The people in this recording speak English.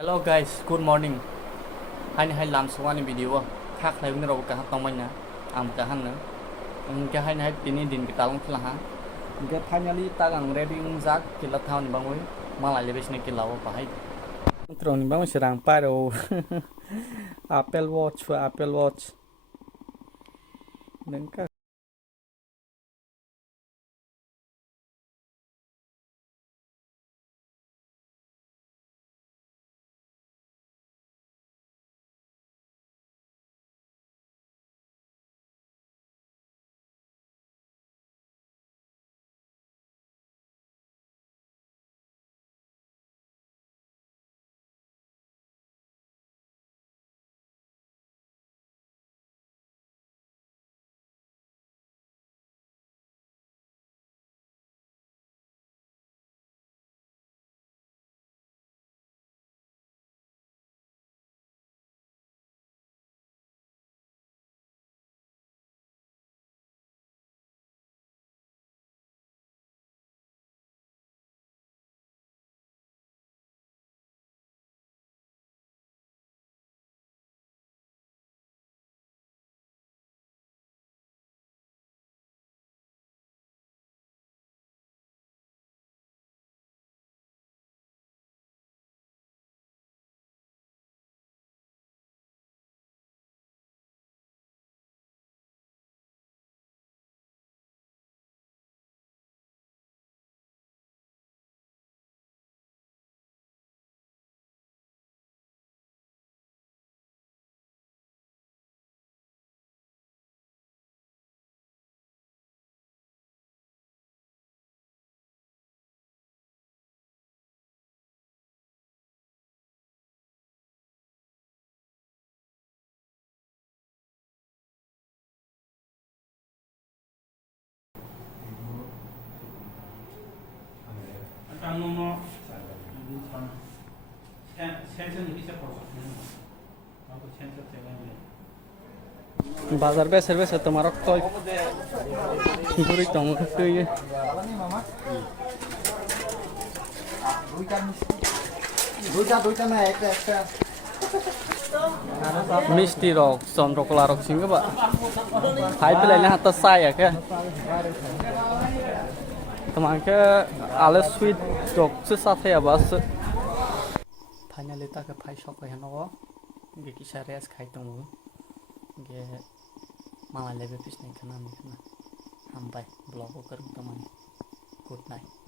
Hello guys, good morning. Hai làm số anh video khác này bên đầu cả tông mình nè, cả hắn nữa. Cái hai này tin din kita long lah. Cái finally ta gang ready ngzak kila thau ni bangoi malai lebes ni kila wa pai. Tron ni bang serang paro. Apple Watch. Nengka Bazar besar tomar toy. Guri tong kuy. দুইটা না একটা মিষ্টি rock চন্দ্রকলা rock সিংহ বা খাই পেলাইলে হাতটা চাই একে তোমাকে আলে সুইট রক সাথে আবার ফাইনালি তাকে ফাই সকাই হেন গে কিসা রেস খাই দङ गे मालाय लेबे पिसनाय खाना हामबाय ब्लॉग करम तमानि गुड नाइट